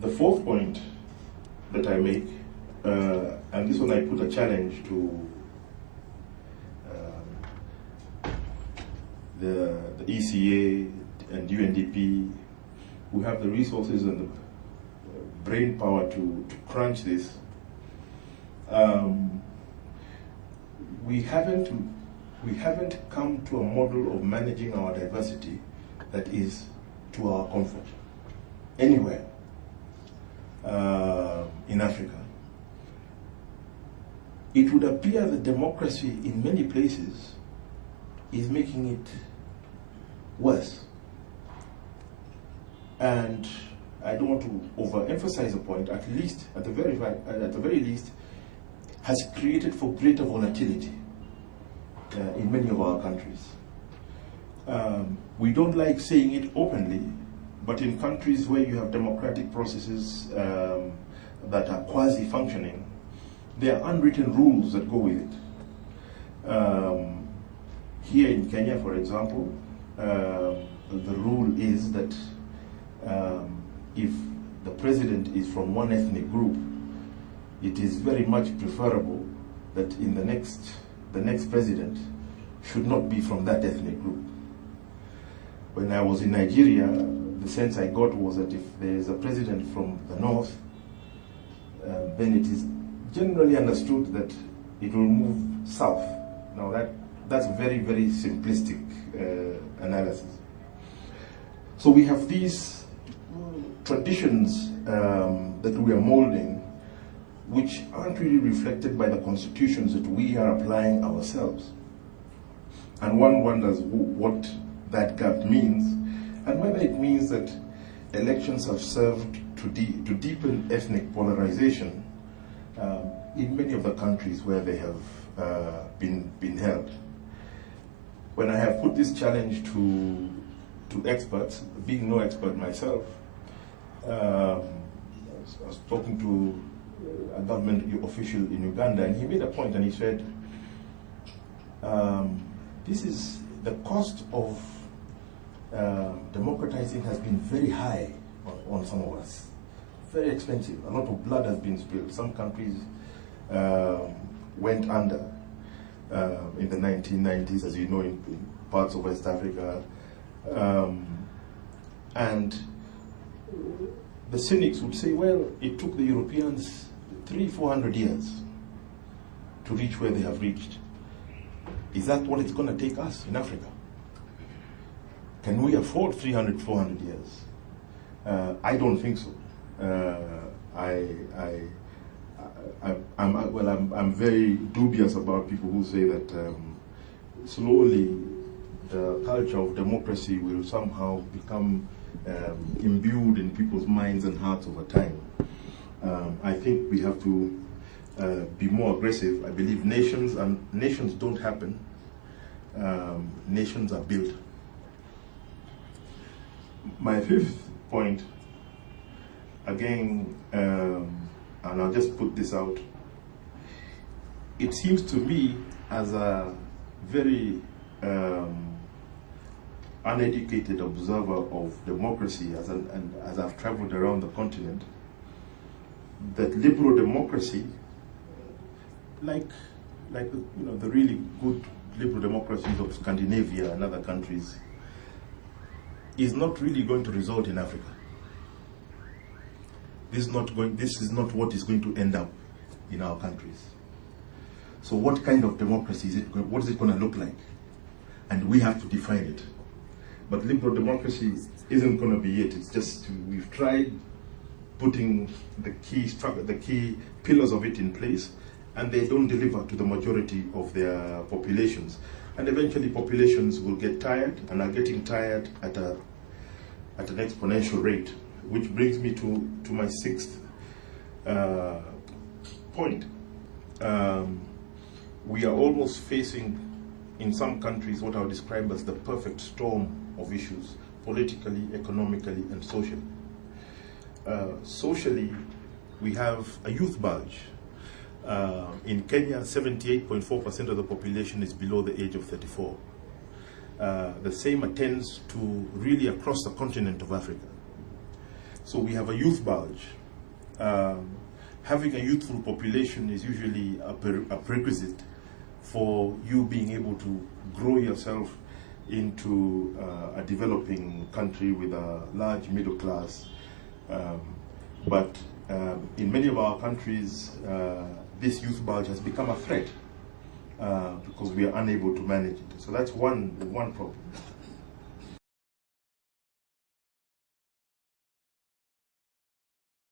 The fourth point that I make, and this one I put a challenge to the ECA and UNDP, who have the resources and the brain power to crunch this. We haven't come to a model of managing our diversity that is to our comfort anywhere in Africa. It would appear that democracy in many places is making it worse. And I don't want to overemphasize the point, at the very least, has created for greater volatility in many of our countries. We don't like saying it openly, but in countries where you have democratic processes that are quasi-functioning, there are unwritten rules that go with it. Here in Kenya, for example, the rule is that if the president is from one ethnic group, it is very much preferable that in the next president should not be from that ethnic group. When I was in Nigeria, the sense I got was that if there is a president from the north, then it is generally understood that it will move south. Now that's very, very simplistic analysis. So we have these traditions that we are molding, which aren't really reflected by the constitutions that we are applying ourselves. And one wonders what that gap means, and whether it means that elections have served to deepen ethnic polarization in many of the countries where they have been held. When I have put this challenge to experts, being no expert myself, I was talking to a government official in Uganda, and he made a point, and he said, this is the cost of democratizing has been very high on some of us, very expensive. A lot of blood has been spilled. Some countries went under in the 1990s, as you know, in parts of West Africa, and the cynics would say, well, it took the Europeans 300-400 years to reach where they have reached. Is that what it's going to take us in Africa? Can we afford 300-400 years? I don't think so. I'm very dubious about people who say that slowly the culture of democracy will somehow become imbued in people's minds and hearts over time. I think we have to be more aggressive. I believe nations don't happen. Nations are built. My fifth point, again, and I'll just put this out. It seems to me, as a very uneducated observer of democracy, as I've traveled around the continent, that liberal democracy, like the really good liberal democracies of Scandinavia and other countries, is not really going to result in Africa. This is not what is going to end up in our countries. So what kind of democracy is it? What is it going to look like? And we have to define it. But liberal democracy isn't going to be it. It's just, we've tried putting the key pillars of it in place, and they don't deliver to the majority of their populations. And eventually populations will get tired, and are getting tired at an exponential rate, which brings me to my sixth point. We are almost facing, in some countries, what I would describe as the perfect storm of issues, politically, economically, and socially. Socially, we have a youth bulge. In Kenya, 78.4% of the population is below the age of 34. The same attends to really across the continent of Africa. So we have a youth bulge. Having a youthful population is usually a prerequisite for you being able to grow yourself into a developing country with a large middle class. But in many of our countries, this youth bulge has become a threat because we are unable to manage it. So that's one problem.